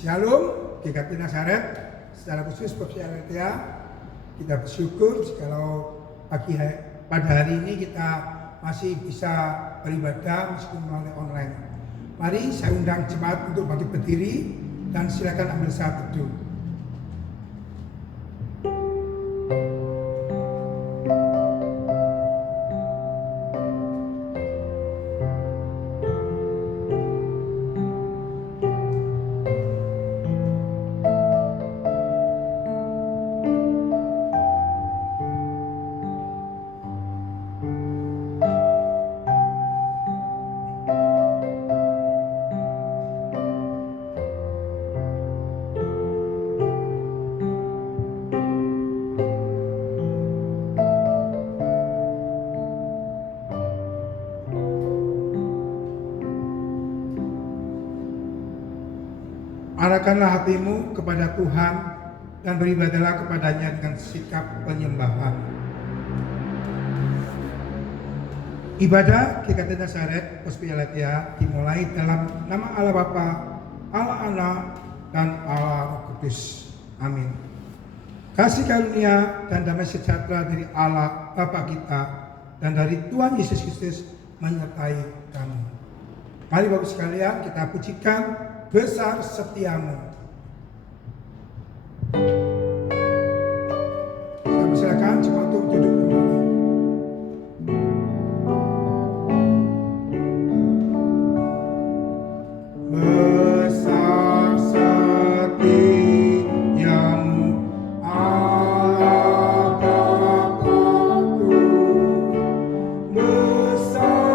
Shalom, GKT Nazaret, secara khusus Bapak Aletheia, kita bersyukur kalau pada hari ini kita masih bisa beribadah meskipun melalui online. Mari saya undang jemaat untuk bangkit berdiri dan silakan ambil saat teduh. Arahkanlah hatimu kepada Tuhan dan beribadahlah kepadanya dengan sikap penyembahan. Ibadah GKT Nazaret Bapak Aletheia dimulai dalam nama Allah Bapa, Allah Anak, dan Allah Roh Kudus. Amin. Kasih karunia dan damai sejahtera dari Allah Bapa kita dan dari Tuhan Yesus Kristus menyertai kamu. Mari Bapak sekalian kita pujikan besar setiamu. Saya persilakan semua untuk duduk kembali. Besar setiamu Allah Bapa-Ku, besar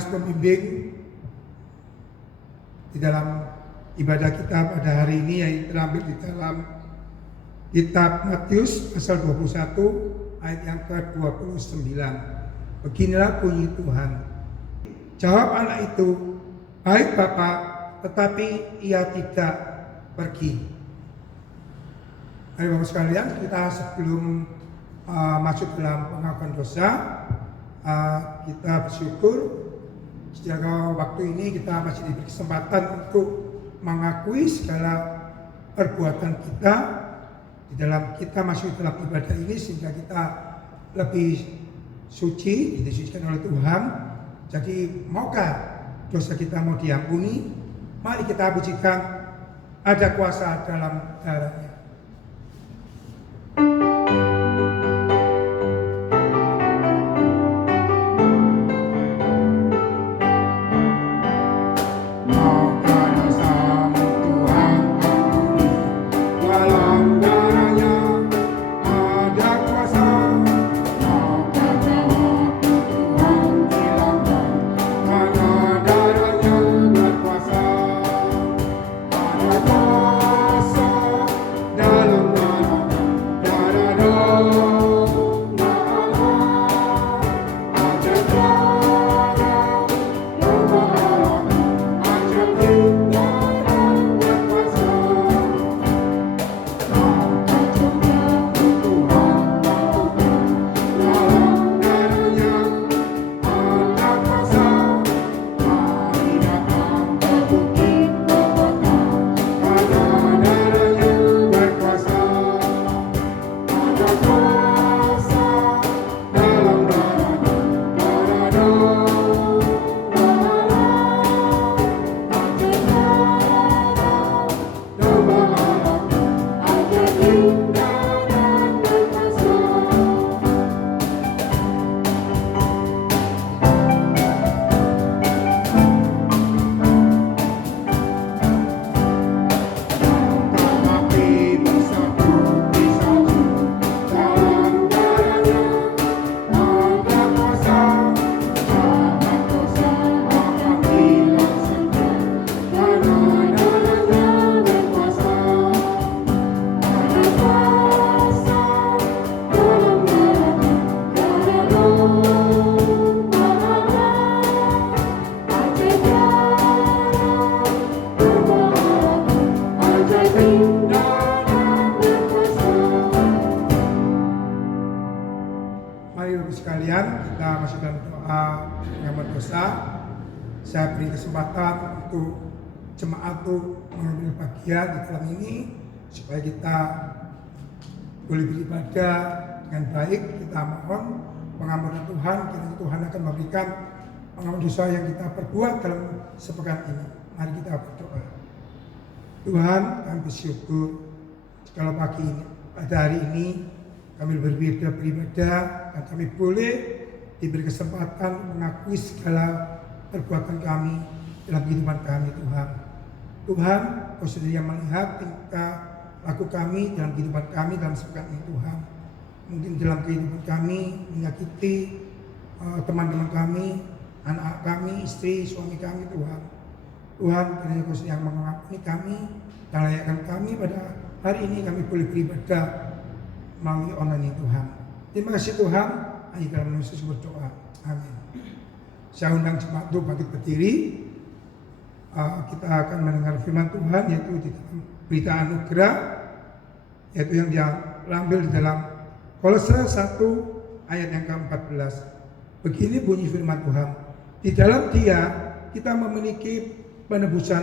Mas pembimbing di dalam ibadah kita pada hari ini, yang terambil di dalam kitab Matius pasal 21 ayat yang ke-29. Beginilah bunyi Tuhan. Jawab anak itu, "Baik Bapak, tetapi ia tidak pergi." Mari Bapak sekalian, kita sebelum masuk dalam pengakuan dosa, kita bersyukur sejak waktu ini kita masih diberi kesempatan untuk mengakui segala perbuatan kita di dalam kita masuk dalam ibadah ini, sehingga kita lebih suci, disucikan oleh Tuhan. Jadi maukah dosa kita mau diampuni? Mari kita pujikan, ada kuasa dalam darahnya. Saya beri kesempatan untuk jemaat untuk mengambil bagian di dalam ini, supaya kita boleh beribadah dengan baik. Kita mohon pengampunan Tuhan, kiranya Tuhan akan memberikan pengampunan dosa yang kita perbuat dalam sepekan ini. Mari kita berdoa. Tuhan, kami bersyukur kalau pagi ini, pada hari ini kami beribadah dan kami boleh diberi kesempatan mengakui segala perbuatan kami dalam kehidupan kami. Tuhan, Kau sendiri yang melihat tingkah laku kami dalam kehidupan kami dalam sepekan ini. Tuhan, mungkin dalam kehidupan kami menyakiti teman-teman kami, anak kami, istri, suami kami. Tuhan, kiranya Kau sendiri yang mengampuni kami dan layakkan kami pada hari ini kami boleh beribadah melalui online ini. Tuhan, terima kasih Tuhan. Ayo dalam nama Yesus berdoa, amin. Saya undang jemaat untuk bangkit berdiri. Kita akan mendengar firman Tuhan, yaitu di dalam berita anugerah, yaitu yang diambil di dalam Kolose 1 ayat yang ke-14. Begini bunyi firman Tuhan. Di dalam Dia kita memiliki penebusan.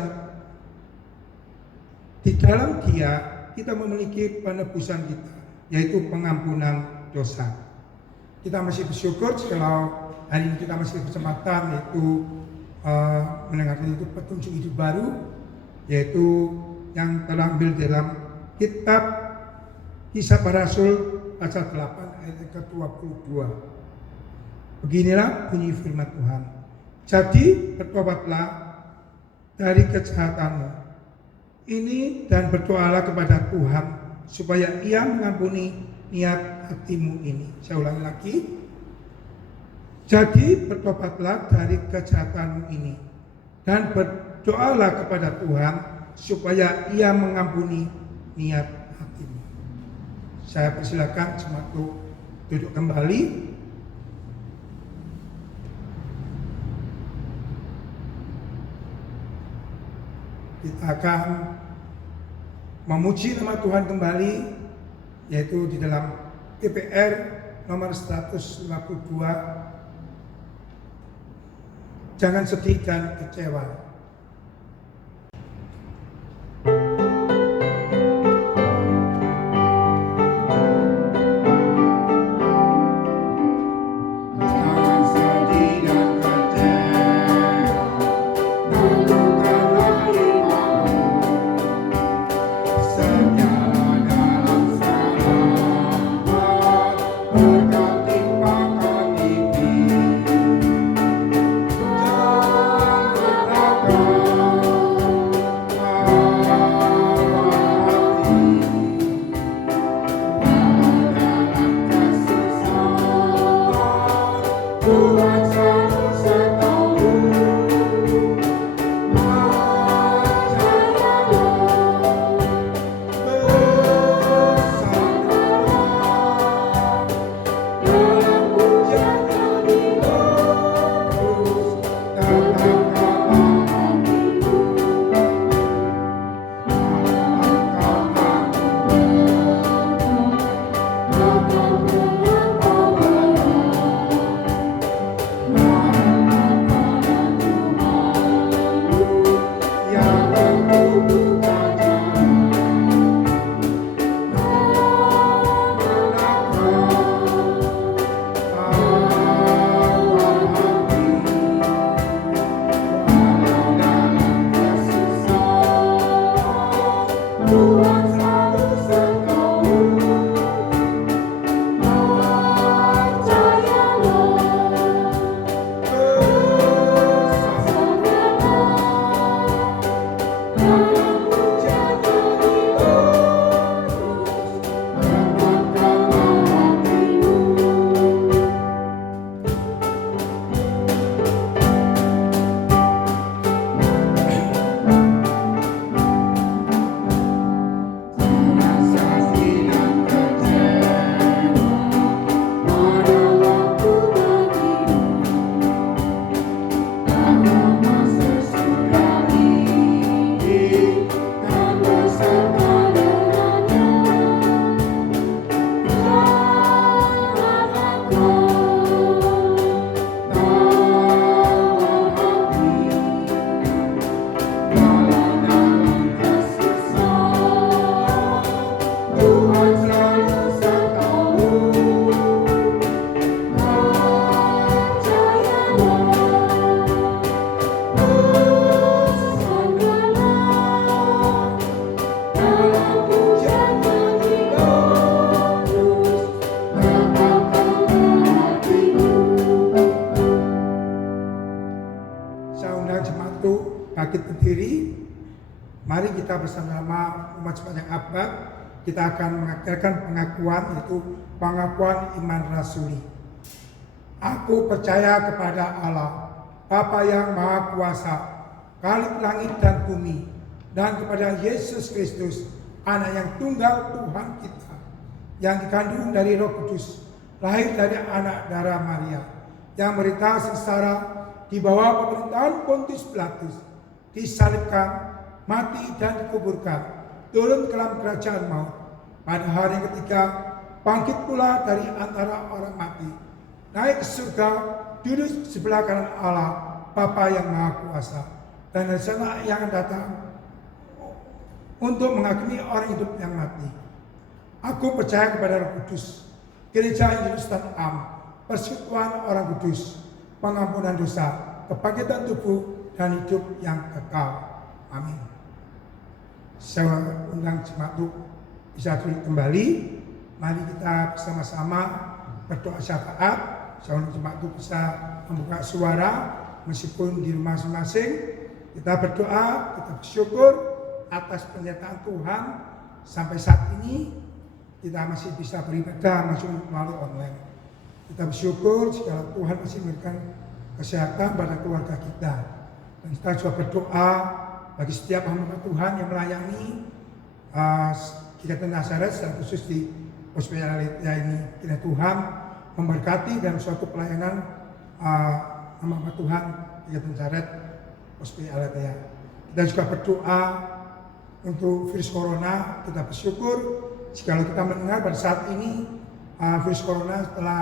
Di dalam Dia kita memiliki penebusan kita, yaitu pengampunan dosa. Kita masih bersyukur kalau hari ini kita masih kesempatan, yaitu mendengarkan itu petunjuk hidup baru, yaitu yang terambil dalam kitab Kisah Para Rasul pasal 8 ayat ke-22. Beginilah bunyi firman Tuhan. Jadi bertobatlah dari kejahatanmu ini dan berdoalah kepada Tuhan supaya Ia mengampuni niat hatimu ini. Saya ulangi lagi. Jadi bertobatlah dari kejahatanmu ini dan berdoalah kepada Tuhan supaya Ia mengampuni niat hatimu. Saya persilakan jemaat duduk kembali. Kita akan memuji nama Tuhan kembali, yaitu di dalam PPR nomor 152. Jangan sedih dan kecewa. Mari kita bersama umat sepanjang abad, kita akan mengadakan pengakuan, yaitu pengakuan iman rasuli. Aku percaya kepada Allah, Bapa yang Maha Kuasa, Khalik langit dan bumi, dan kepada Yesus Kristus, Anak yang tunggal Tuhan kita, yang dikandung dari Roh Kudus, lahir dari anak darah Maria, yang menderita sengsara di bawah pemerintahan Pontius Pilatus, disalibkan, mati dan dikuburkan, turun ke dalam kerajaan maut. Pada hari ketiga, bangkit pula dari antara orang mati, naik ke surga, duduk sebelah kanan Allah, Bapa yang Maha Kuasa, dan dari sana yang akan datang untuk menghakimi orang hidup yang mati. Aku percaya kepada Roh Kudus, gereja yang kudus dan am, persekutuan orang kudus, pengampunan dosa, kebangkitan tubuh, dan hidup yang kekal. Amin. Saya undang jemaat bisa duduk kembali. Mari kita bersama-sama berdoa syafaat. Saya undang jemaat bisa membuka suara meskipun di rumah masing-masing. Kita berdoa, kita bersyukur atas penyertaan Tuhan sampai saat ini kita masih bisa beribadah melalui online. Kita bersyukur jika Tuhan masih memberikan kesehatan pada keluarga kita. Dan kita juga berdoa bagi setiap hamba Tuhan yang melayani kegiatan Nazaret secara khusus di Hospital Aletheia ini. Kiranya Tuhan memberkati dalam suatu pelayanan hamba Tuhan kegiatan Nazaret Hospital Aletheia. Kita juga berdoa untuk virus corona. Kita bersyukur jika kita mendengar pada saat ini virus corona telah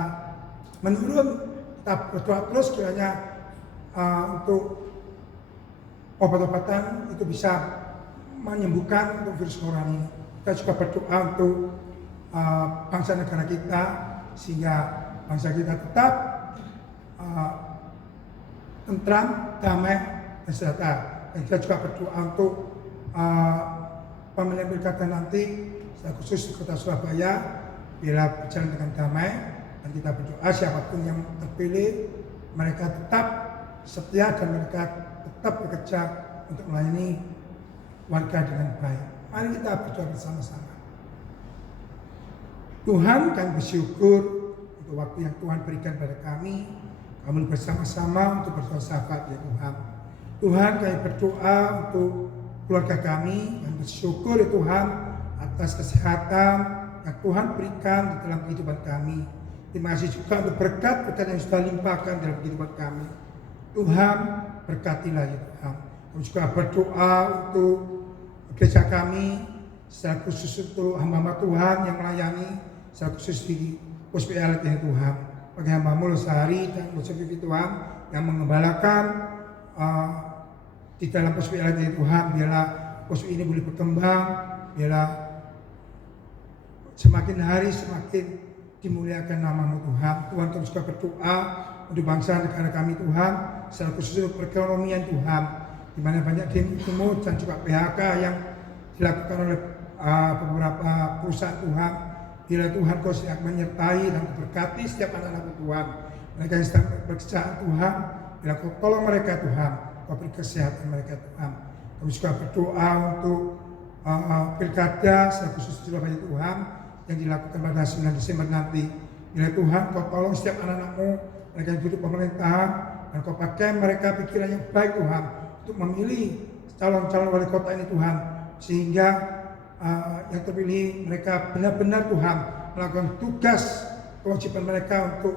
menurun. Kita berdoa terus kiranya untuk obat-obatan itu bisa menyembuhkan untuk virus corona ini. Kita juga berdoa untuk bangsa negara kita sehingga bangsa kita tetap tentram, damai, dan sejahtera. Dan kita juga berdoa untuk pemilihan pilkada nanti, khusus di kota Surabaya, bila berjalan dengan damai. Dan kita berdoa siapapun yang terpilih, mereka tetap setia dan mereka tetap bekerja untuk melayani warga dengan baik. Mari kita berdoa bersama-sama. Tuhan, kami bersyukur untuk waktu yang Tuhan berikan pada kami. Kami bersama-sama untuk bersahabat ya Tuhan. Tuhan, kami berdoa untuk keluarga kami yang bersyukur ya Tuhan atas kesehatan yang Tuhan berikan di dalam kehidupan kami. Terima kasih juga untuk berkat-berkat yang sudah limpahkan dalam kehidupan kami. Tuhan, berkatilah ya Tuhan. Kami juga berdoa untuk gereja kami, secara khusus untuk hamba-hamba Tuhan yang melayani, secara khusus di Hospital Aletheia Tuhan. Bagi hamba-Mu Sehari dan Vivi Tuhan yang mengembalakan di dalam Hospital Aletheia Tuhan, biarlah hospital ini boleh berkembang, biarlah semakin hari semakin dimuliakan nama-Mu Tuhan. Tuhan, kami juga berdoa untuk bangsa negara kami Tuhan, secara khusus untuk perekonomian Tuhan, di mana banyak demo dan juga PHK yang dilakukan oleh beberapa perusahaan Tuhan. Bila Tuhan Kau siap menyertai dan berkati setiap anak-anak Tuhan, mereka yang sedang bekerjaan Tuhan, bila Kau tolong mereka Tuhan, Kau beri kesehatan mereka Tuhan. Kami juga berdoa untuk pilkada secara khusus di Surabaya Tuhan yang dilakukan pada 9 Desember nanti. Bila Tuhan Kau tolong setiap anak-anak-Mu, mereka yang duduk pemerintahan, dan Kau pakai mereka pikiran yang baik Tuhan untuk memilih calon-calon wali kota ini Tuhan, sehingga yang terpilih mereka benar-benar Tuhan melakukan tugas kewajiban mereka untuk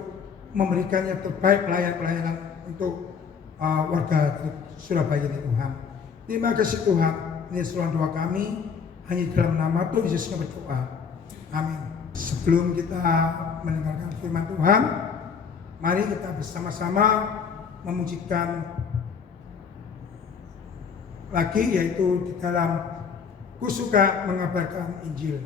memberikan yang terbaik pelayanan untuk warga Surabaya ini Tuhan. Terima kasih Tuhan. Ini seruan doa kami hanya dalam nama Tuhan Yesus kami berdoa. Amin. Sebelum kita mendengarkan firman Tuhan, mari kita bersama-sama memujikan lagi, yaitu di dalam Ku Suka Mengabarkan Injil.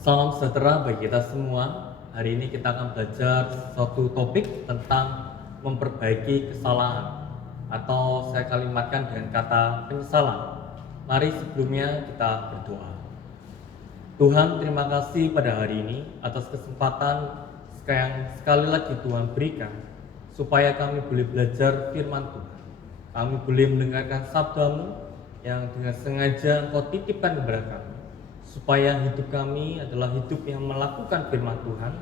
Salam sejahtera bagi kita semua. Hari ini kita akan belajar suatu topik tentang memperbaiki kesalahan, atau saya kalimatkan dengan kata penyesalan. Mari sebelumnya kita berdoa. Tuhan, terima kasih pada hari ini atas kesempatan yang sekali lagi Tuhan berikan supaya kami boleh belajar firman Tuhan. Kami boleh mendengarkan sabda-Mu yang dengan sengaja Engkau titipkan kepada kami, supaya hidup kami adalah hidup yang melakukan firman Tuhan,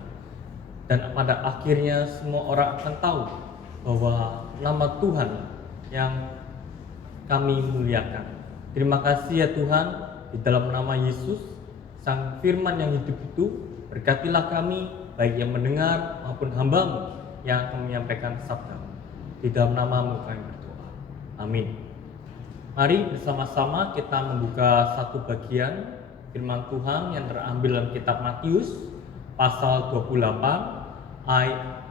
dan pada akhirnya semua orang akan tahu bahwa nama Tuhan yang kami muliakan. Terima kasih ya Tuhan, di dalam nama Yesus, Sang Firman yang hidup itu, berkatilah kami, baik yang mendengar maupun hamba-Mu yang akan menyampaikan sabda-Mu. Di dalam nama-Mu kami berdoa. Amin. Mari bersama-sama kita membuka satu bagian firman Tuhan yang terambil dalam kitab Matius pasal 28,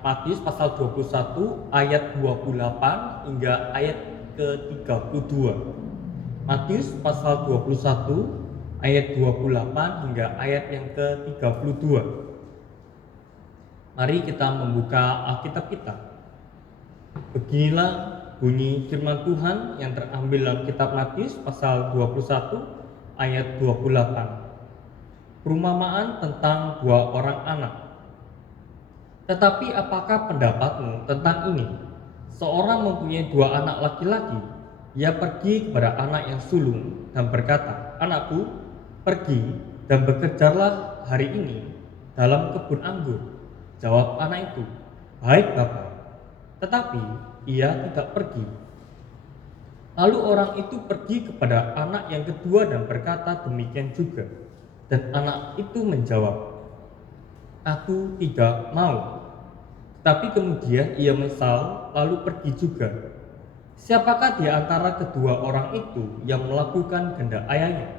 Matius pasal 21 ayat 28 hingga ayat ke-32. Matius pasal 21 ayat 28 hingga ayat yang ke-32. Mari kita membuka Alkitab kita. Beginilah bunyi firman Tuhan yang terambil dalam kitab Matius pasal 21 ayat 28. Perumpamaan tentang dua orang anak. Tetapi apakah pendapatmu tentang ini? Seorang mempunyai dua anak laki-laki. Ia pergi kepada anak yang sulung dan berkata, "Anakku, pergi dan bekerjalah hari ini dalam kebun anggur." Jawab anak itu, "Baik, Bapak." Tetapi ia tidak pergi. Lalu orang itu pergi kepada anak yang kedua dan berkata demikian juga. Dan anak itu menjawab, "Aku tidak mau." Tapi kemudian ia menyesal lalu pergi juga. Siapakah di antara kedua orang itu yang melakukan kehendak ayahnya?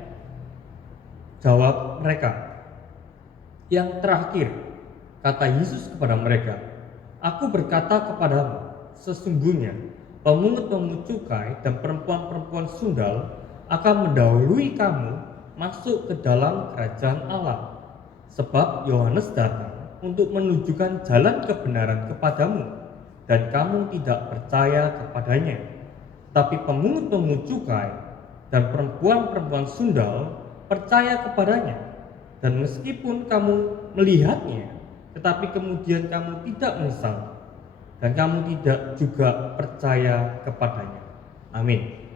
Jawab mereka, "Yang terakhir." Kata Yesus kepada mereka, "Aku berkata kepadamu, sesungguhnya pemungut-pemungut cukai dan perempuan-perempuan sundal akan mendahului kamu masuk ke dalam kerajaan Allah. Sebab Yohanes datang untuk menunjukkan jalan kebenaran kepadamu, dan kamu tidak percaya kepadanya. Tapi pemungut-pemungut cukai dan perempuan-perempuan sundal percaya kepadanya. Dan meskipun kamu melihatnya, tetapi kemudian kamu tidak menyesal, dan kamu tidak juga percaya kepadanya." Amin.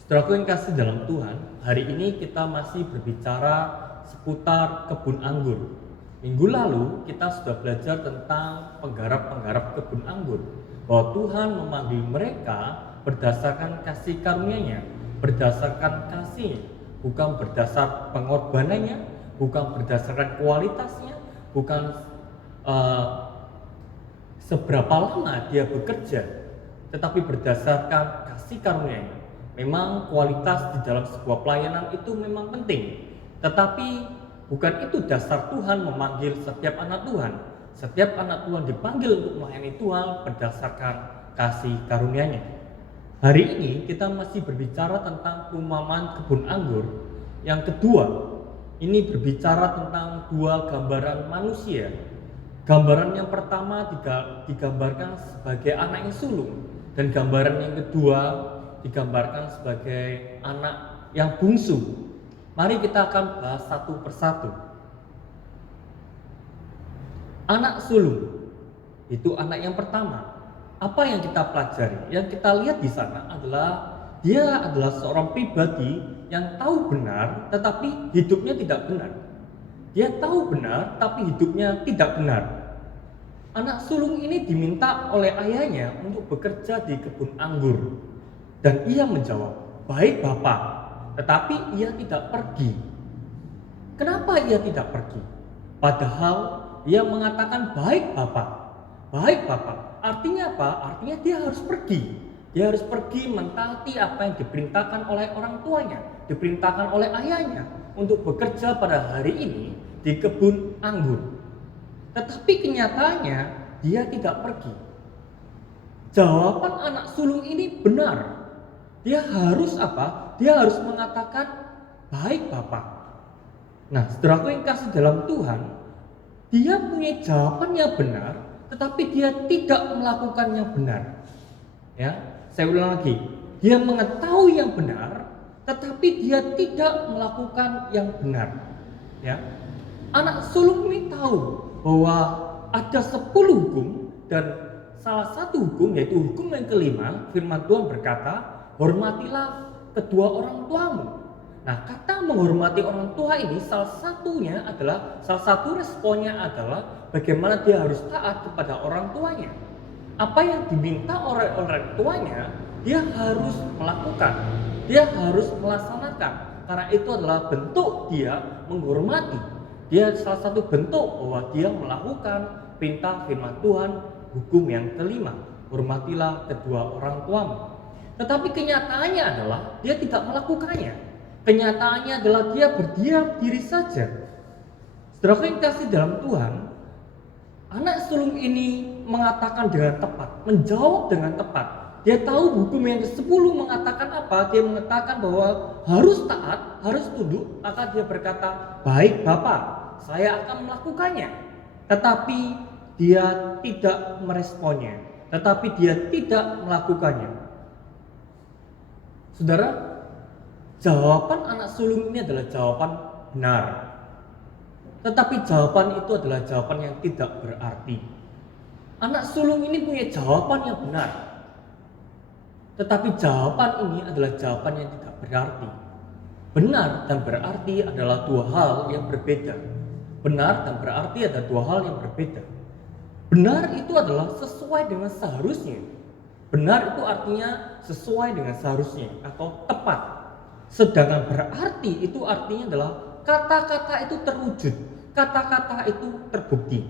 Saudaraku yang kasih dalam Tuhan, hari ini kita masih berbicara seputar kebun anggur. Minggu lalu kita sudah belajar tentang penggarap-penggarap kebun anggur, bahwa Tuhan memanggil mereka berdasarkan kasih karunia-Nya, berdasarkan kasih-Nya, bukan berdasar pengorbanannya, bukan berdasarkan kualitasnya, bukan seberapa lama dia bekerja, tetapi berdasarkan kasih karunia-Nya. Memang kualitas di dalam sebuah pelayanan itu memang penting, tetapi bukan itu dasar Tuhan memanggil setiap anak Tuhan. Setiap anak Tuhan dipanggil untuk melayani Tuhan berdasarkan kasih karunia-Nya. Hari ini kita masih berbicara tentang perumpamaan kebun anggur yang kedua. Ini berbicara tentang dua gambaran manusia. Gambaran yang pertama digambarkan sebagai anak yang sulung, dan gambaran yang kedua digambarkan sebagai anak yang bungsu. Mari kita akan bahas satu persatu. Anak sulung itu anak yang pertama. Apa yang kita pelajari? Yang kita lihat di sana adalah dia adalah seorang pribadi yang tahu benar tetapi hidupnya tidak benar. Dia tahu benar tapi hidupnya tidak benar. Anak sulung ini diminta oleh ayahnya untuk bekerja di kebun anggur. Dan ia menjawab, "Baik, Bapak." Tetapi ia tidak pergi. Kenapa ia tidak pergi? Padahal ia mengatakan, "Baik, Bapak." Baik, Bapak. Artinya apa? Artinya dia harus pergi. Dia harus pergi mentaati apa yang diperintahkan oleh orang tuanya, diperintahkan oleh ayahnya untuk bekerja pada hari ini di kebun anggur. Tetapi kenyataannya dia tidak pergi. Jawaban anak sulung ini benar. Dia harus apa? Dia harus mengatakan, "Baik, Bapak." Nah, saudaraku yang kasih dalam Tuhan, dia punya jawaban yang benar, tetapi dia tidak melakukan yang benar. Ya, saya ulang lagi. Dia mengetahui yang benar, tetapi dia tidak melakukan yang benar. Ya, anak sulung ini tahu bahwa ada 10 hukum dan salah satu hukum yaitu hukum yang kelima. Firman Tuhan berkata, hormatilah kedua orang tuamu. Nah, kata menghormati orang tua ini salah satu responnya adalah bagaimana dia harus taat kepada orang tuanya. Apa yang diminta oleh orang tuanya, dia harus melakukan, dia harus melaksanakan. Karena itu adalah bentuk dia menghormati. Dia salah satu bentuk bahwa dia melakukan perintah firman Tuhan, hukum yang kelima, hormatilah kedua orang tuamu. Tetapi kenyataannya adalah dia tidak melakukannya. Kenyataannya adalah dia berdiam diri saja. Saudara yang kasih dalam Tuhan, anak sulung ini mengatakan dengan tepat, menjawab dengan tepat. Dia tahu hukum yang ke-10 mengatakan apa? Dia mengatakan bahwa harus taat, harus tunduk. Maka dia berkata, baik Bapak, saya akan melakukannya. Tetapi dia tidak meresponnya, tetapi dia tidak melakukannya. Saudara, jawaban anak sulung ini adalah jawaban benar. Tetapi jawaban itu adalah jawaban yang tidak berarti. Anak sulung ini punya jawaban yang benar. Tetapi jawaban ini adalah jawaban yang tidak berarti. Benar dan berarti adalah dua hal yang berbeda. Benar dan berarti ada dua hal yang berbeda. Benar itu adalah sesuai dengan seharusnya. Benar itu artinya sesuai dengan seharusnya atau tepat. Sedangkan berarti itu artinya adalah kata-kata itu terwujud, kata-kata itu terbukti.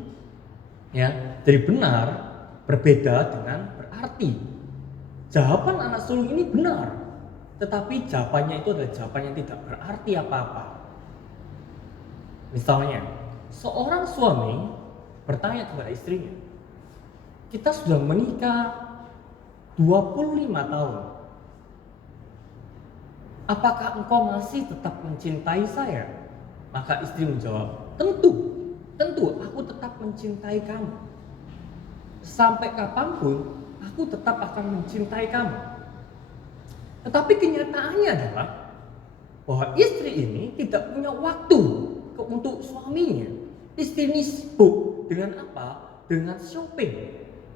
Ya, jadi benar berbeda dengan berarti. Jawaban anak sulung ini benar, tetapi jawabannya itu adalah jawaban yang tidak berarti apa-apa. Misalnya, seorang suami bertanya kepada istrinya, kita sudah menikah 25 tahun. Apakah engkau masih tetap mencintai saya? Maka istri menjawab, tentu aku tetap mencintai kamu. Sampai kapanpun aku tetap akan mencintai kamu. Tetapi kenyataannya adalah bahwa istri ini tidak punya waktu untuk suaminya. Istri ini sibuk dengan apa? Dengan shopping.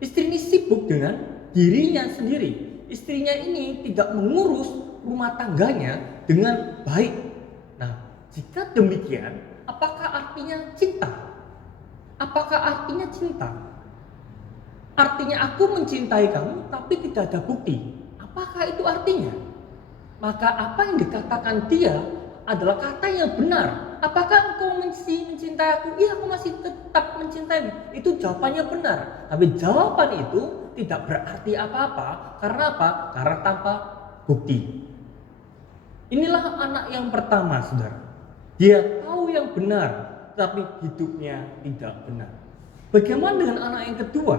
Istri ini sibuk dengan dirinya sendiri. Istrinya ini tidak mengurus rumah tangganya dengan baik. Nah, jika demikian, apakah artinya cinta? Apakah artinya cinta? Artinya aku mencintai kamu tapi tidak ada bukti. Apakah itu artinya? Maka apa yang dikatakan dia adalah kata yang benar. Apakah engkau masih mencintai aku? Iya, aku masih tetap mencintaimu. Itu jawabannya benar. Tapi jawaban itu tidak berarti apa-apa. Karena apa? Karena tanpa bukti. Inilah anak yang pertama, saudara. Dia tahu yang benar, tapi hidupnya tidak benar. Bagaimana dengan anak yang kedua?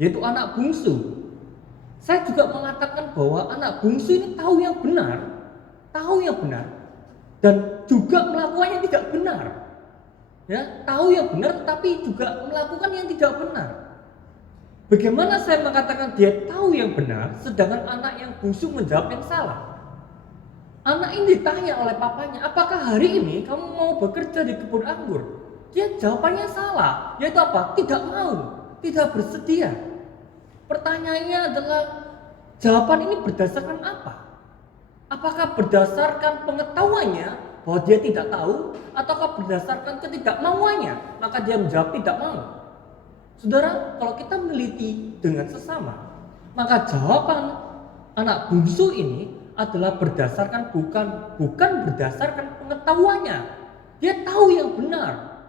Yaitu anak bungsu. Saya juga mengatakan bahwa anak bungsu ini tahu yang benar, dan juga melakukannya tidak benar. Ya, tahu yang benar, tetapi juga melakukan yang tidak benar. Bagaimana saya mengatakan dia tahu yang benar, sedangkan anak yang bungsu menjawab yang salah? Anak ini ditanya oleh papanya, apakah hari ini kamu mau bekerja di kebun anggur? Dia jawabannya salah, yaitu apa? Tidak mau, tidak bersedia. Pertanyaannya adalah, jawaban ini berdasarkan apa? Apakah berdasarkan pengetahuannya bahwa dia tidak tahu, ataukah berdasarkan ketidakmauannya? Maka dia menjawab tidak mau. Saudara, kalau kita meneliti dengan sesama, maka jawaban anak bungsu ini adalah berdasarkan bukan berdasarkan pengetahuannya. Dia tahu yang benar,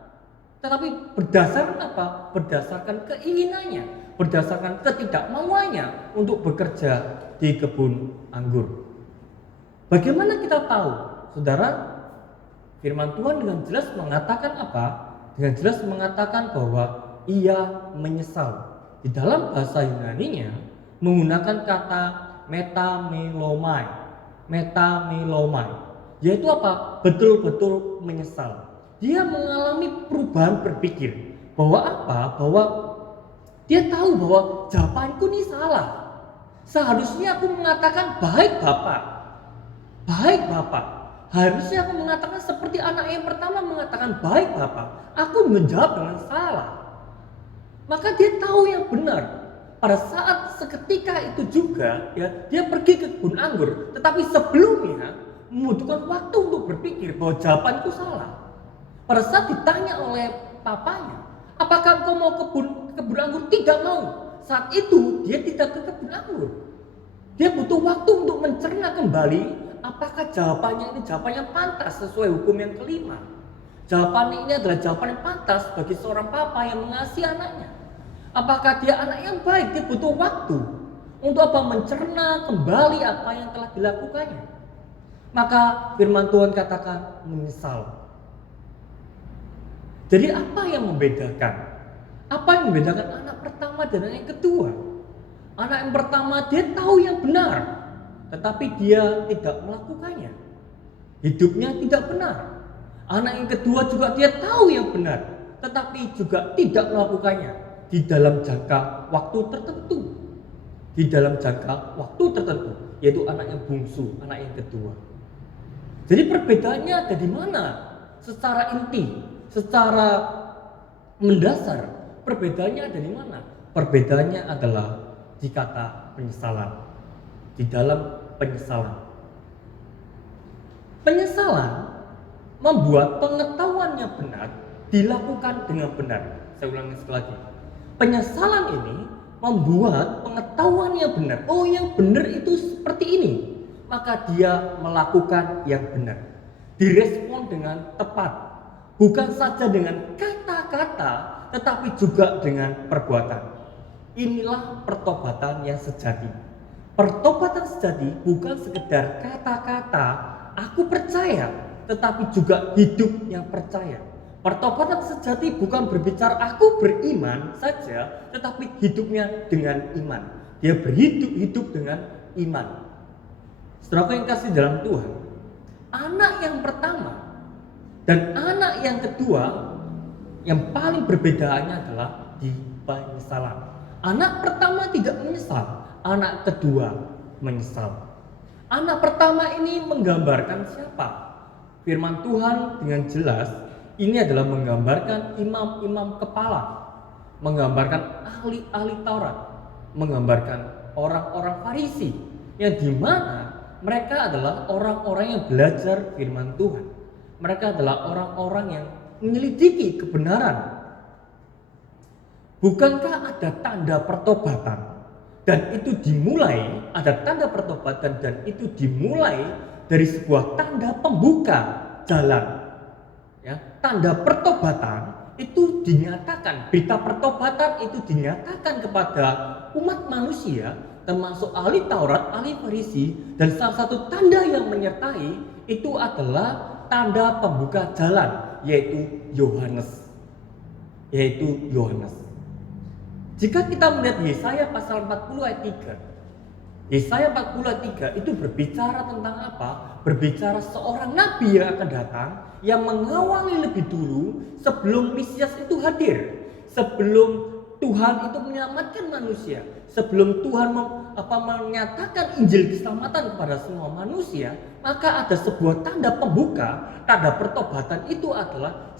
tetapi berdasarkan apa? Berdasarkan keinginannya, berdasarkan ketidakmauannya untuk bekerja di kebun anggur. Bagaimana kita tahu, saudara? Firman Tuhan dengan jelas mengatakan apa? Dengan jelas mengatakan bahwa ia menyesal. Di dalam bahasa Yunani-nya menggunakan kata metamelomai. yaitu apa? Betul-betul menyesal. Dia mengalami perubahan berpikir bahwa apa? Bahwa dia tahu bahwa jawabanku ini salah. Seharusnya aku mengatakan baik Bapak. Baik Bapak. Harusnya aku mengatakan seperti anak yang pertama mengatakan baik Bapak. Aku menjawab dengan salah. Maka dia tahu yang benar. Pada saat seketika itu juga ya, dia pergi ke kebun anggur, tetapi sebelumnya membutuhkan waktu untuk berpikir bahwa jawabanku salah. Pada saat ditanya oleh papanya, apakah engkau mau kebun anggur? Tidak mau. Saat itu dia tidak ke kebun anggur. Dia butuh waktu untuk mencerna kembali apakah jawabannya ini jawaban yang pantas sesuai hukum yang kelima. Jawaban ini adalah jawaban yang pantas bagi seorang papa yang mengasihi anaknya. Apakah dia anak yang baik? Dia butuh waktu untuk apa? Mencerna kembali apa yang telah dilakukannya. Maka firman Tuhan katakan menyesal. Jadi apa yang membedakan? Apa yang membedakan anak pertama dan anak yang kedua? Anak yang pertama dia tahu yang benar, tetapi dia tidak melakukannya. Hidupnya tidak benar. Anak yang kedua juga dia tahu yang benar, tetapi juga tidak melakukannya di dalam jangka waktu tertentu. Di dalam jangka waktu tertentu, yaitu anak yang bungsu, anak yang kedua. Jadi perbedaannya ada di mana? Secara inti, secara mendasar, perbedaannya ada di mana? Perbedaannya adalah di kata penyesalan. Di dalam penyesalan. Penyesalan membuat pengetahuannya benar dilakukan dengan benar. Saya ulangi sekali lagi. Penyesalan ini membuat pengetahuannya benar. Oh, yang benar itu seperti ini. Maka dia melakukan yang benar. Direspon dengan tepat. Bukan saja dengan kata-kata, tetapi juga dengan perbuatan. Inilah pertobatan yang sejati. Pertobatan sejati bukan sekedar kata-kata, aku percaya, tetapi juga hidup yang percaya. Pertobatan sejati bukan berbicara aku beriman saja, tetapi hidupnya dengan iman. Dia berhidup dengan iman. Saudaraku yang kasih dalam Tuhan, anak yang pertama dan anak yang kedua yang paling perbedaannya adalah di penyesalan. Anak pertama tidak menyesal, anak kedua menyesal. Anak pertama ini menggambarkan siapa? Firman Tuhan dengan jelas ini adalah menggambarkan imam-imam kepala, menggambarkan ahli-ahli Taurat, menggambarkan orang-orang Farisi yang dimana mereka adalah orang-orang yang belajar firman Tuhan. Mereka adalah orang-orang yang menyelidiki kebenaran. Bukankah ada tanda pertobatan dan itu dimulai, ada tanda pertobatan dan itu dimulai dari sebuah tanda pembuka jalan. Ya, tanda pertobatan itu dinyatakan, berita pertobatan itu dinyatakan kepada umat manusia, termasuk ahli Taurat, ahli Farisi, dan salah satu tanda yang menyertai itu adalah tanda pembuka jalan, yaitu Yohanes. Jika kita melihat Yesaya pasal 40 ayat 3, Yesaya 40 ayat 3 itu berbicara tentang apa? Berbicara seorang nabi yang akan datang, yang mengawali lebih dulu sebelum Mesias itu hadir, sebelum Tuhan itu menyelamatkan manusia, sebelum Tuhan menyatakan Injil keselamatan kepada semua manusia, maka ada sebuah tanda pembuka, tanda pertobatan itu adalah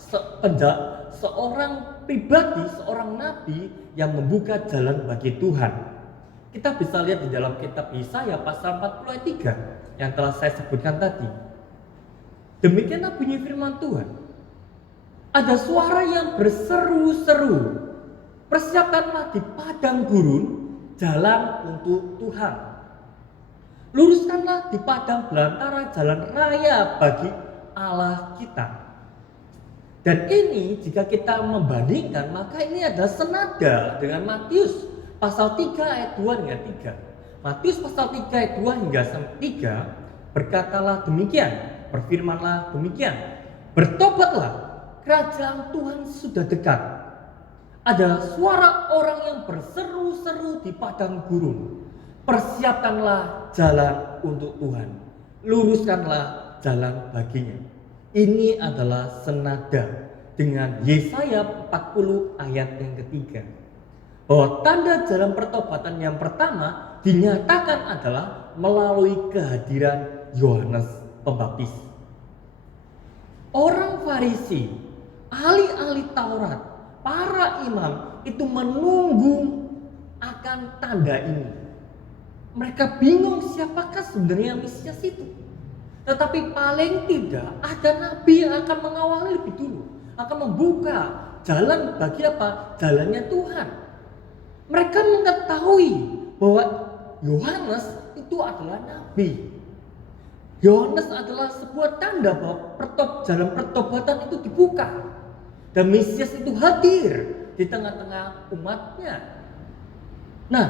seorang pribadi, seorang nabi yang membuka jalan bagi Tuhan. Kita bisa lihat di dalam kitab Yesaya pasal 40 ayat 3 yang telah saya sebutkan tadi. Demikianlah bunyi firman Tuhan. Ada suara yang berseru-seru, persiapkanlah di padang gurun jalan untuk Tuhan. Luruskanlah di padang belantara jalan raya bagi Allah kita. Dan ini jika kita membandingkan, maka ini adalah senada dengan Matius pasal 3 ayat 2 hingga 3. Matius pasal 3 ayat 2 hingga 3 berkatalah demikian, berfirmanlah demikian. Bertobatlah, kerajaan Tuhan sudah dekat. Ada suara orang yang berseru-seru di padang gurun. Persiapkanlah jalan untuk Tuhan. Luruskanlah jalan baginya. Ini adalah senada dengan Yesaya 40 ayat yang ketiga. Bahwa tanda jalan pertobatan yang pertama dinyatakan adalah melalui kehadiran Yohanes Pembaptis. Orang Farisi, ahli-ahli Taurat, para imam itu menunggu akan tanda ini. Mereka bingung siapakah sebenarnya Mesias itu. Tetapi paling tidak ada nabi yang akan mengawali lebih dulu, akan membuka jalan bagi apa? Jalannya Tuhan. Mereka mengetahui bahwa Yohanes itu adalah nabi. Yohanes adalah sebuah tanda bahwa jalan pertobatan itu dibuka. Dan Mesias itu hadir di tengah-tengah umatnya. Nah,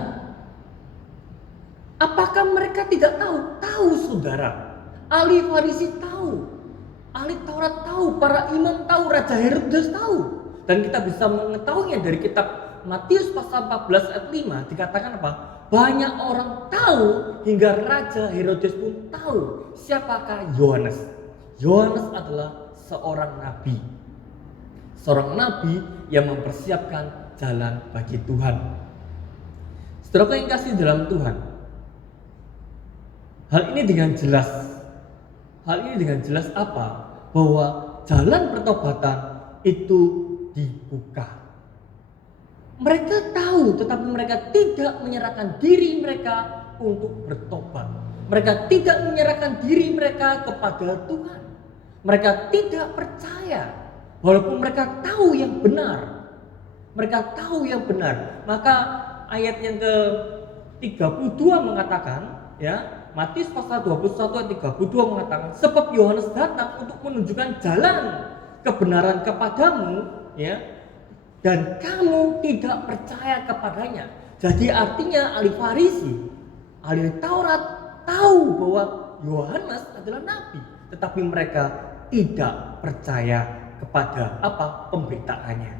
apakah mereka tidak tahu? Tahu, saudara. Ahli Farisi tahu, ahli Taurat tahu, para imam tahu, Raja Herodes tahu. Dan kita bisa mengetahuinya dari kitab Matius pasal 14 ayat 5 dikatakan apa? Banyak orang tahu hingga Raja Herodes pun tahu siapakah Yohanes. Yohanes adalah seorang nabi. Seorang nabi yang mempersiapkan jalan bagi Tuhan. Saudara yang kasih dalam Tuhan, hal ini dengan jelas apa? Bahwa jalan pertobatan itu dibuka. Mereka tahu, tetapi mereka tidak menyerahkan diri mereka untuk bertobat. Mereka tidak menyerahkan diri mereka kepada Tuhan. Mereka tidak percaya, walaupun mereka tahu yang benar. Mereka tahu yang benar. Maka ayat yang ke-32 mengatakan, ya, Matius pasal 21 ayat 32 mengatakan, sebab Yohanes datang untuk menunjukkan jalan kebenaran kepadamu, ya, dan kamu tidak percaya kepadanya. Jadi artinya ahli Farisi, ahli Taurat tahu bahwa Yohanes adalah nabi, tetapi mereka tidak percaya kepada apa? Pemberitaannya.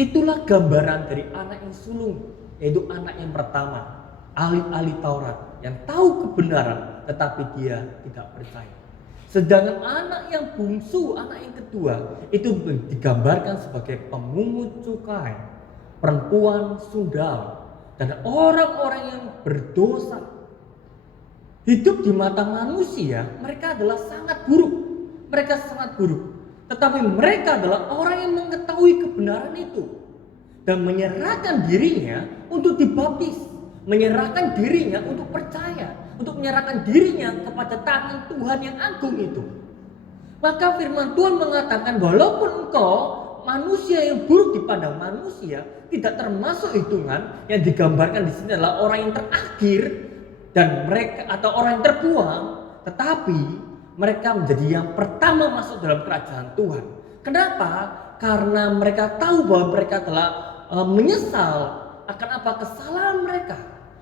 Itulah gambaran dari anak yang sulung, yaitu anak yang pertama. Ahli-ahli Taurat yang tahu kebenaran tetapi dia tidak percaya. Sedangkan anak yang bungsu, anak yang kedua itu digambarkan sebagai pemungut cukai, perempuan sundal, dan orang-orang yang berdosa. Hidup di mata manusia mereka adalah sangat buruk. Mereka sangat buruk. Tetapi mereka adalah orang yang mengetahui kebenaran itu dan menyerahkan dirinya untuk dibaptis. Menyerahkan dirinya untuk percaya, untuk menyerahkan dirinya kepada tangan Tuhan yang agung itu. Maka firman Tuhan mengatakan, walaupun engkau manusia yang buruk dipandang manusia, tidak termasuk hitungan, yang digambarkan di sini adalah orang yang terakhir dan mereka atau orang yang terbuang, tetapi mereka menjadi yang pertama masuk dalam kerajaan Tuhan. Kenapa? Karena mereka tahu bahwa mereka telah menyesal akan apa? Kesalahan mereka.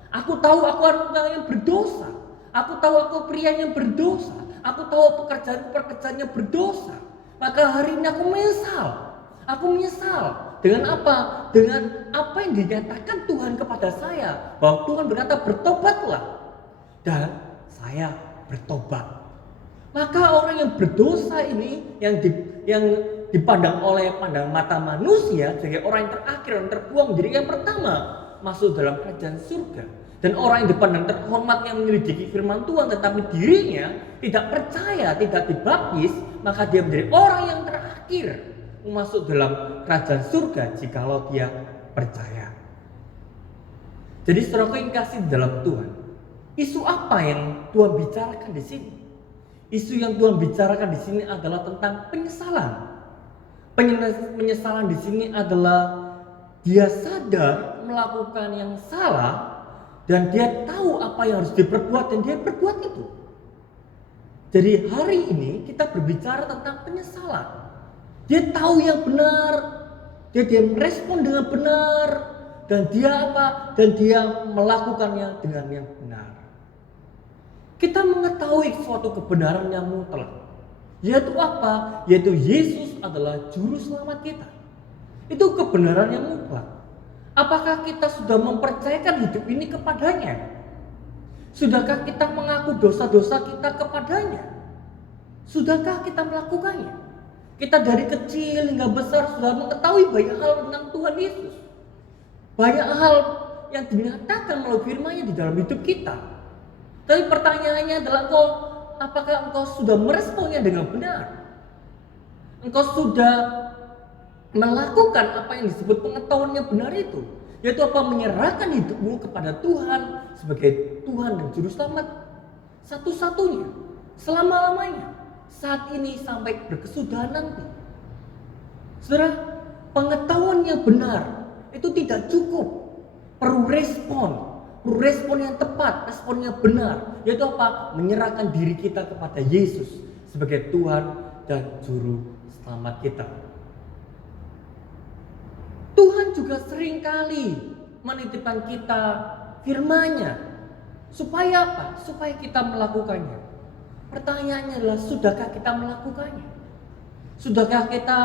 Aku tahu aku orang yang berdosa. Aku tahu aku pria yang berdosa. Aku tahu pekerjaan yang berdosa. Maka hari ini aku menyesal. Aku menyesal. Dengan apa? Dengan apa yang dinyatakan Tuhan kepada saya. Bahwa Tuhan berkata bertobatlah. Dan saya bertobat. Maka orang yang berdosa ini yang dipandang oleh pandang mata manusia sebagai orang yang terakhir dan terbuang menjadi yang pertama masuk dalam kerajaan surga. Dan orang yang dipandang terhormat yang menyelidiki firman Tuhan tetapi dirinya tidak percaya, tidak dibaptis, maka dia menjadi orang yang terakhir masuk dalam kerajaan surga jikalau dia percaya. Jadi saudara yang kasih dalam Tuhan, isu apa yang Tuhan bicarakan di sini? Isu yang Tuhan bicarakan di sini adalah tentang penyesalan. Penyesalan di sini adalah dia sadar melakukan yang salah dan dia tahu apa yang harus diperbuat dan dia berbuat itu. Jadi hari ini kita berbicara tentang penyesalan. Dia tahu yang benar, dia merespon dengan benar, dan dia apa? Dan dia melakukannya dengan yang benar. Kita mengetahui suatu kebenaran yang mutlak, yaitu apa? Yaitu Yesus adalah juru selamat kita. Itu kebenaran yang mutlak. Apakah kita sudah mempercayakan hidup ini kepadanya? Sudahkah kita mengaku dosa-dosa kita kepadanya? Sudahkah kita melakukannya? Kita dari kecil hingga besar sudah mengetahui banyak hal tentang Tuhan Yesus. Banyak hal yang dinyatakan melalui firman-Nya di dalam hidup kita. Tapi pertanyaannya adalah apakah engkau sudah meresponnya dengan benar? Engkau sudah melakukan apa yang disebut pengetahuan yang benar itu, yaitu apa? Menyerahkan hidupmu kepada Tuhan sebagai Tuhan dan Juru Selamat satu-satunya, selama-lamanya, saat ini sampai berkesudahan nanti. Saudara, pengetahuan yang benar itu tidak cukup, perlu respon yang tepat, respon yang benar, yaitu apa? Menyerahkan diri kita kepada Yesus sebagai Tuhan dan Juru Selamat kita. Tuhan juga seringkali menitipkan kita firman-Nya. Supaya apa? Supaya kita melakukannya. Pertanyaannya adalah, sudahkah kita melakukannya? Sudahkah kita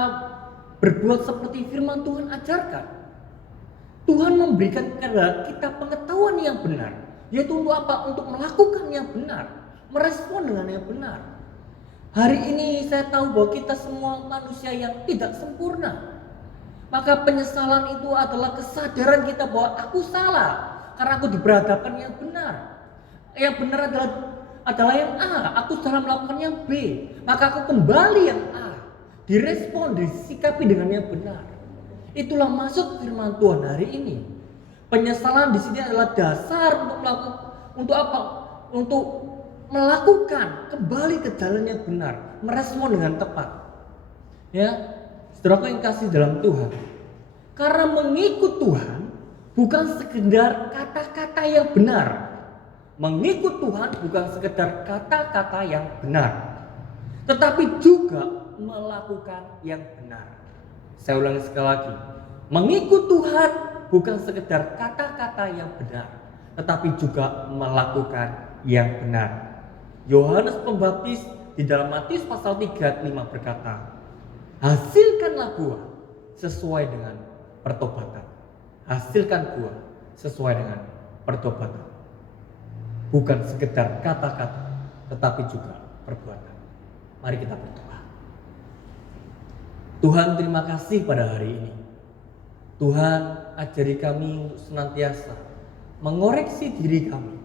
berbuat seperti firman Tuhan ajarkan? Tuhan memberikan kepada kita pengetahuan yang benar, yaitu untuk apa? Untuk melakukan yang benar, merespon dengan yang benar. Hari ini saya tahu bahwa kita semua manusia yang tidak sempurna. Maka penyesalan itu adalah kesadaran kita bahwa aku salah karena aku diperhadapkan yang benar. Yang benar adalah yang A, aku salah melakukan yang B. Maka aku kembali yang A, direspon, disikapi dengan yang benar. Itulah maksud firman Tuhan hari ini. Penyesalan di sini adalah dasar untuk apa? Untuk melakukan kembali ke jalan yang benar, merespon dengan tepat. Ya, saudaraku yang kasih dalam Tuhan, karena mengikut Tuhan bukan sekedar kata-kata yang benar. Mengikut Tuhan bukan sekedar kata-kata yang benar, tetapi juga melakukan yang benar. Saya ulangi sekali lagi, mengikut Tuhan bukan sekedar kata-kata yang benar, tetapi juga melakukan yang benar. Yohanes Pembaptis di dalam Matius pasal 35 berkata, hasilkanlah buah sesuai dengan pertobatan. Hasilkan buah sesuai dengan pertobatan. Bukan sekedar kata-kata, tetapi juga perbuatan. Mari kita berdoa. Tuhan, terima kasih pada hari ini. Tuhan, ajari kami untuk senantiasa mengoreksi diri kami,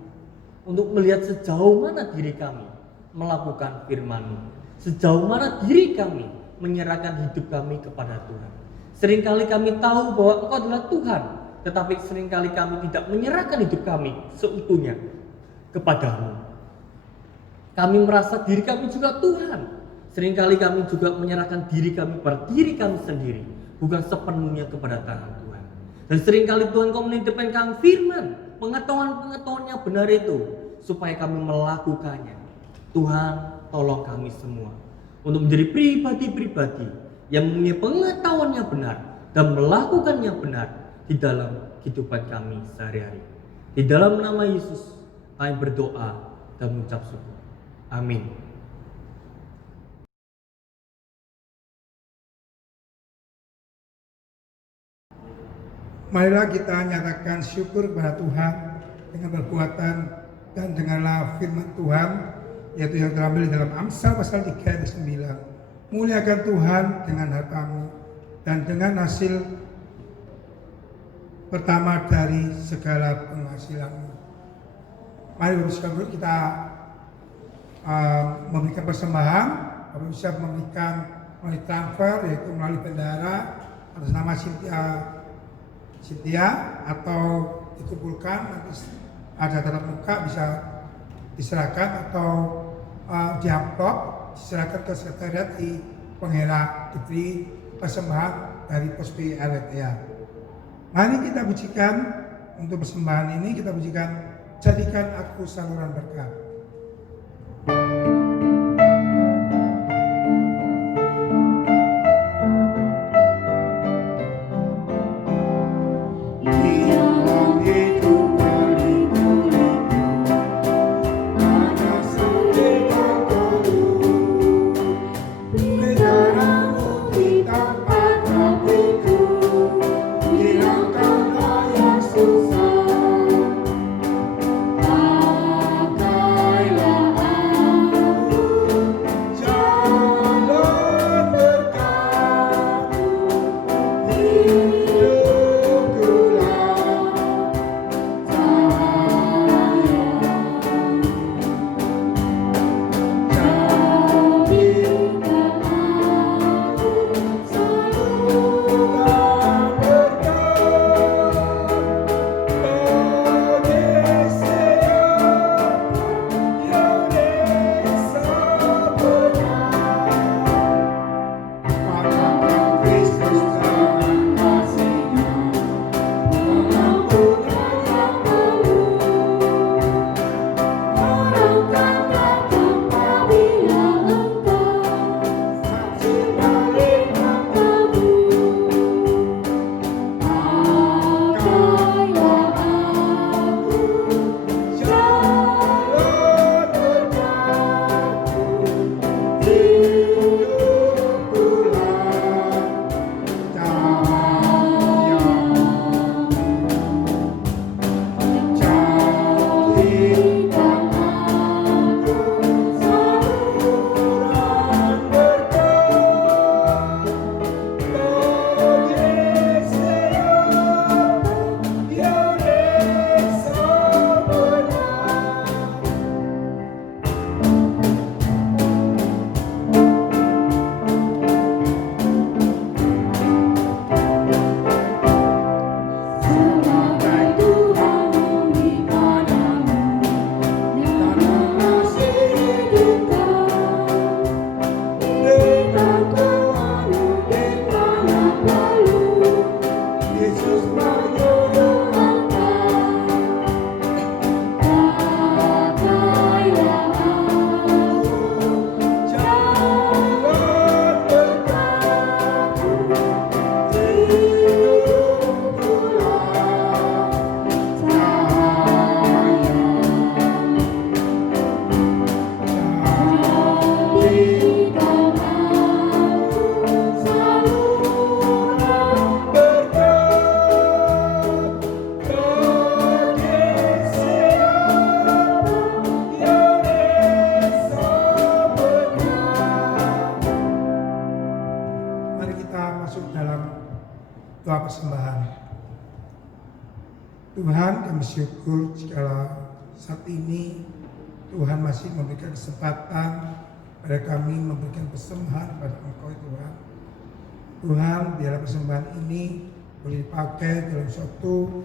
untuk melihat sejauh mana diri kami melakukan firman-Mu, sejauh mana diri kami menyerahkan hidup kami kepada Tuhan. Seringkali kami tahu bahwa Engkau adalah Tuhan, tetapi seringkali kami tidak menyerahkan hidup kami seutuhnya kepada-Mu. Kami merasa diri kami juga Tuhan. Seringkali kami juga menyerahkan diri kami pada diri kami sendiri, bukan sepenuhnya kepada tangan Tuhan. Dan seringkali Tuhan Kau menitipkan kami firman, pengetahuan-pengetahuan yang benar itu, supaya kami melakukannya. Tuhan, tolong kami semua untuk menjadi pribadi-pribadi yang mempunyai pengetahuan yang benar dan melakukan yang benar di dalam kehidupan kami sehari-hari. Di dalam nama Yesus kami berdoa dan mengucap syukur. Amin. Marilah kita nyatakan syukur kepada Tuhan dengan perbuatan dan dengarlah firman Tuhan, yaitu yang terambil di dalam Amsal pasal 3 ayat 9. Muliakan Tuhan dengan hartamu dan dengan hasil pertama dari segala penghasilanmu. Mari Bapak kita memberikan persembahan. Bapak bisa memberikan melalui transfer, yaitu melalui bendahara atas nama Cynthia, atau dikumpulkan nanti ada tatap muka bisa diserahkan, atau di amplop diserahkan ke sekretariat di penghela, diberi persembahan dari Pospi LTA. Mari kita pujikan untuk persembahan ini, kita pujikan jadikan aku saluran berkat. Susah Tuhan, kami syukur jika saat ini Tuhan masih memberikan kesempatan pada kami memberikan persembahan pada Engkau Tuhan. Tuhan, biarlah persembahan ini boleh dipakai dalam suatu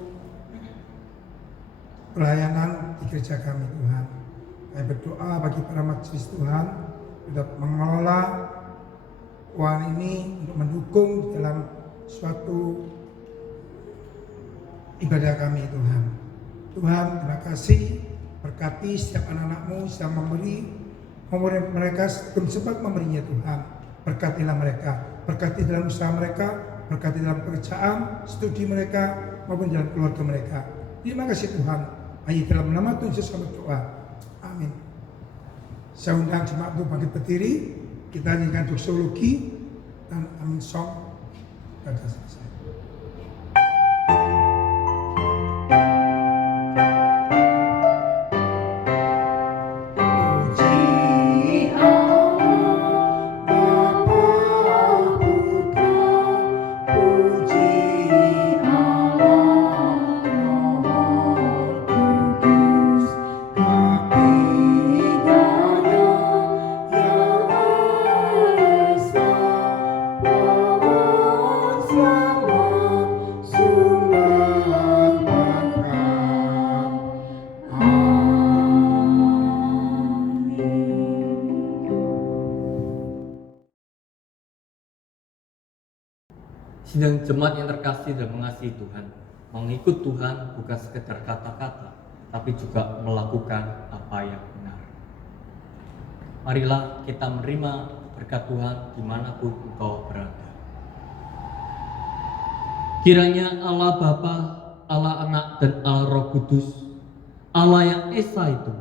pelayanan di gereja kami Tuhan. Kami berdoa bagi para majelis Tuhan untuk mengelola uang ini untuk mendukung dalam suatu ibadah kami Tuhan. Tuhan, terima kasih, berkati setiap anak-anak-Mu yang memberi mereka belum sempat memberinya Tuhan. Berkatilah mereka, berkati dalam usaha mereka, berkati dalam pekerjaan, studi mereka maupun dalam keluarga mereka. Terima kasih Tuhan. Hanya dalam nama Tuhan Yesus kami berdoa. Amin. Saya undang jemaat untuk bangkit berdiri. Kita nyanyikan doksologi dan amin song pada selesai. Sidang jemaat yang terkasih dan mengasihi Tuhan, mengikut Tuhan bukan sekedar kata-kata, tapi juga melakukan apa yang benar. Marilah kita menerima berkat Tuhan dimanapun engkau berada. Kiranya Allah Bapa, Allah Anak, dan Allah Roh Kudus, Allah yang Esa itu,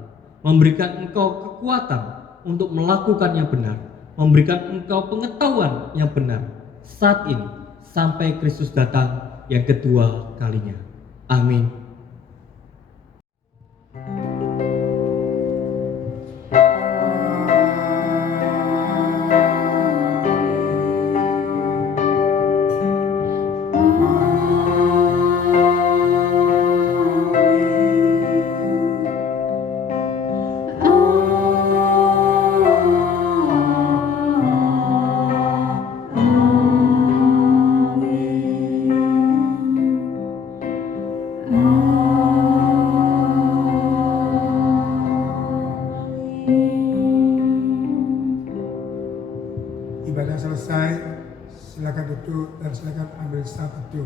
memberikan engkau kekuatan untuk melakukan yang benar, memberikan engkau pengetahuan yang benar saat ini, sampai Kristus datang yang kedua kalinya. Amin. Ibadah selesai, silakan duduk dan silakan ambil satu teduh.